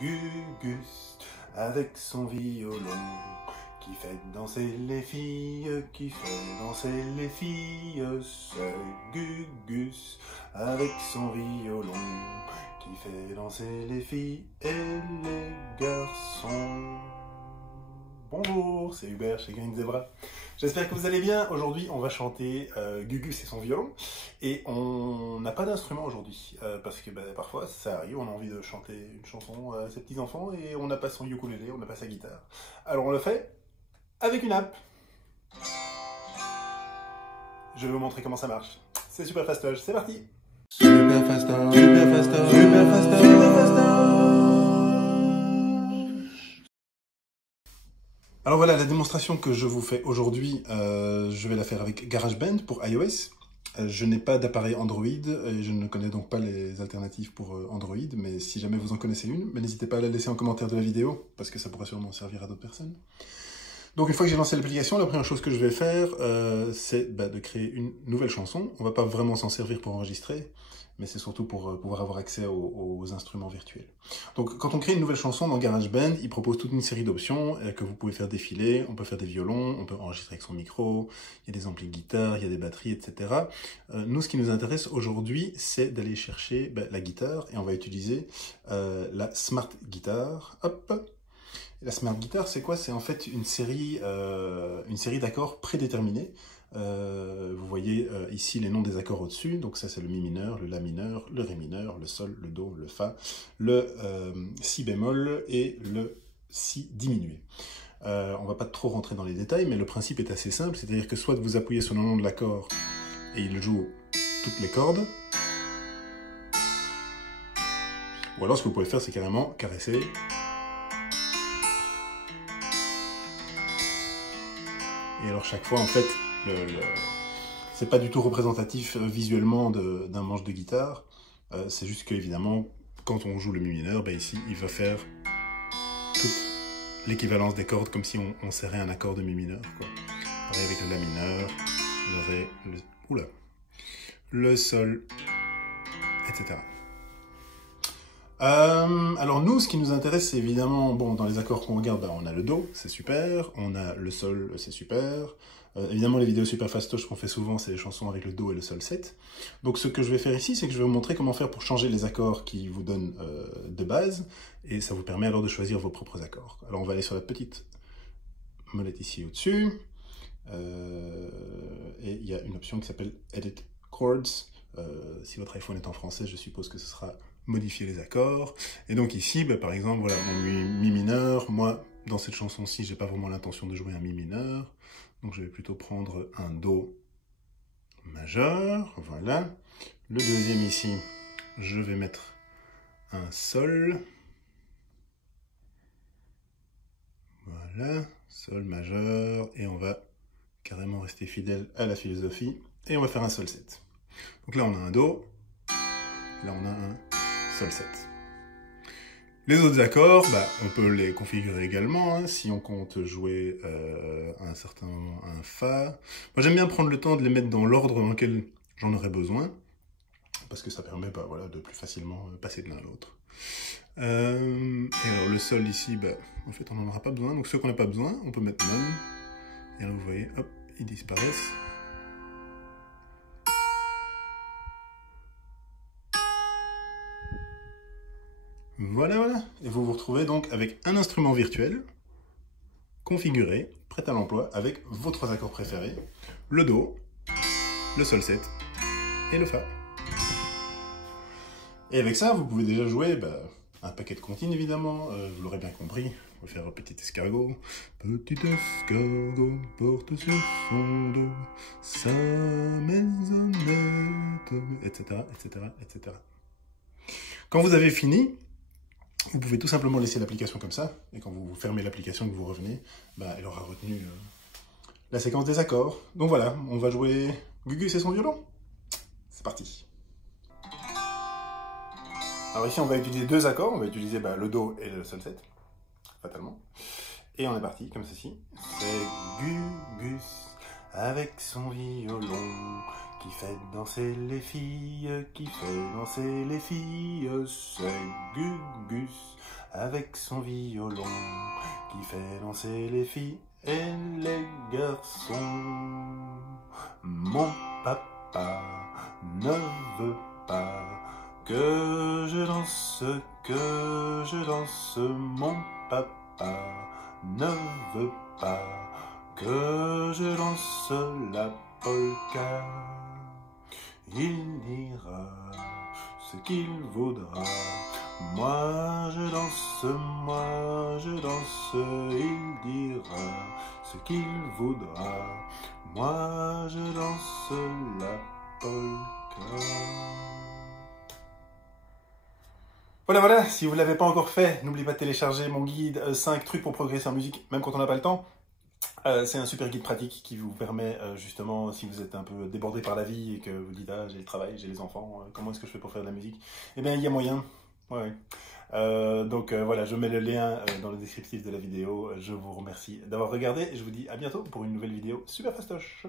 Gugus avec son violon qui fait danser les filles, qui fait danser les filles. C'est Gugus avec son violon qui fait danser les filles et les garçons. Bonjour, c'est Hubert chez Green Zebra. J'espère que vous allez bien. Aujourd'hui, on va chanter Gugus et son violon. Et on n'a pas d'instrument aujourd'hui, parce que parfois, ça arrive, on a envie de chanter une chanson à ses petits-enfants et on n'a pas son ukulélé, on n'a pas sa guitare. Alors on le fait avec une app. Je vais vous montrer comment ça marche. C'est super fastoche, c'est parti. Super fastoche, super fastoche, super fastoche, super fastoche. Alors voilà, la démonstration que je vous fais aujourd'hui, je vais la faire avec GarageBand pour iOS. Je n'ai pas d'appareil Android et je ne connais donc pas les alternatives pour Android, mais si jamais vous en connaissez une, n'hésitez pas à la laisser en commentaire de la vidéo, parce que ça pourrait sûrement servir à d'autres personnes. Donc une fois que j'ai lancé l'application, la première chose que je vais faire, c'est de créer une nouvelle chanson. On ne va pas vraiment s'en servir pour enregistrer, mais c'est surtout pour pouvoir avoir accès aux instruments virtuels. Donc quand on crée une nouvelle chanson dans GarageBand, il propose toute une série d'options que vous pouvez faire défiler. On peut faire des violons, on peut enregistrer avec son micro, il y a des amplis de guitare, il y a des batteries, etc. Nous, ce qui nous intéresse aujourd'hui, c'est d'aller chercher la guitare, et on va utiliser la Smart Guitar. Hop. La Smart Guitar, c'est quoi? C'est en fait une série d'accords prédéterminés. Vous voyez ici les noms des accords au-dessus. Donc ça, c'est le Mi mineur, le La mineur, le Ré mineur, le Sol, le Do, le Fa, le Si bémol et le Si diminué. On va pas trop rentrer dans les détails, mais le principe est assez simple. C'est-à-dire que soit vous appuyez sur le nom de l'accord et il joue toutes les cordes, ou alors ce que vous pouvez faire, c'est carrément caresser. Et alors chaque fois, en fait, c'est pas du tout représentatif visuellement d'un manche de guitare. C'est juste qu'évidemment, quand on joue le Mi mineur, ici, il va faire toute l'équivalence des cordes comme si on serrait un accord de Mi mineur, quoi. Pareil avec le La mineur, le Ré, le Sol, etc. Alors nous, ce qui nous intéresse, c'est évidemment, dans les accords qu'on regarde, on a le Do, c'est super, on a le Sol, c'est super. Évidemment, les vidéos super fastoches qu'on fait souvent, c'est les chansons avec le Do et le Sol 7. Donc ce que je vais faire ici, c'est que je vais vous montrer comment faire pour changer les accords qui vous donnent de base, et ça vous permet alors de choisir vos propres accords. Alors on va aller sur la petite molette ici au-dessus, et il y a une option qui s'appelle Edit Chords. Si votre iPhone est en français, je suppose que ce sera modifier les accords. Et donc ici, par exemple, voilà, mon Mi mineur. Moi, dans cette chanson-ci, j'ai pas vraiment l'intention de jouer un Mi mineur. Donc je vais plutôt prendre un Do majeur. Voilà. Le deuxième ici, je vais mettre un Sol. Voilà. Sol majeur. Et on va carrément rester fidèle à la philosophie. Et on va faire un Sol 7. Donc là, on a un Do. Là, on a un Sol 7. Les autres accords, on peut les configurer également, hein, si on compte jouer à un certain moment un Fa. Moi, j'aime bien prendre le temps de les mettre dans l'ordre dans lequel j'en aurais besoin, parce que ça permet de plus facilement passer de l'un à l'autre. Et alors, le Sol ici, en fait, on n'en aura pas besoin. Donc, ceux qu'on n'a pas besoin, on peut mettre None. Et là, vous voyez, hop, ils disparaissent. Voilà. Et vous vous retrouvez donc avec un instrument virtuel, configuré, prêt à l'emploi, avec vos trois accords préférés, le Do, le Sol 7 et le Fa. Et avec ça, vous pouvez déjà jouer un paquet de comptines, évidemment, vous l'aurez bien compris. On va faire un petit escargot. Petit escargot porte sur son dos sa maisonnette, etc., etc., etc. Quand vous avez fini, vous pouvez tout simplement laisser l'application comme ça, et quand vous fermez l'application et que vous revenez, elle aura retenu la séquence des accords. Donc voilà, on va jouer Gugus et son violon. C'est parti. Alors ici, on va utiliser deux accords, on va utiliser le Do et le Sol 7, fatalement. Et on est parti, comme ceci. C'est Gugus avec son violon qui fait danser les filles, qui fait danser les filles. C'est Gugus avec son violon qui fait danser les filles et les garçons. Mon papa ne veut pas que je danse, mon papa ne veut pas que je lance la polka. Il dira ce qu'il voudra. Moi je danse, il dira ce qu'il voudra. Moi je danse la polka. Voilà, si vous ne l'avez pas encore fait, n'oubliez pas de télécharger mon guide 5 trucs pour progresser en musique, même quand on n'a pas le temps. C'est un super guide pratique qui vous permet justement, si vous êtes un peu débordé par la vie et que vous dites « Ah, j'ai le travail, j'ai les enfants, comment est-ce que je fais pour faire de la musique ?» Eh bien, il y a moyen. Ouais. Donc voilà, je mets le lien dans le descriptif de la vidéo. Je vous remercie d'avoir regardé et je vous dis à bientôt pour une nouvelle vidéo super fastoche.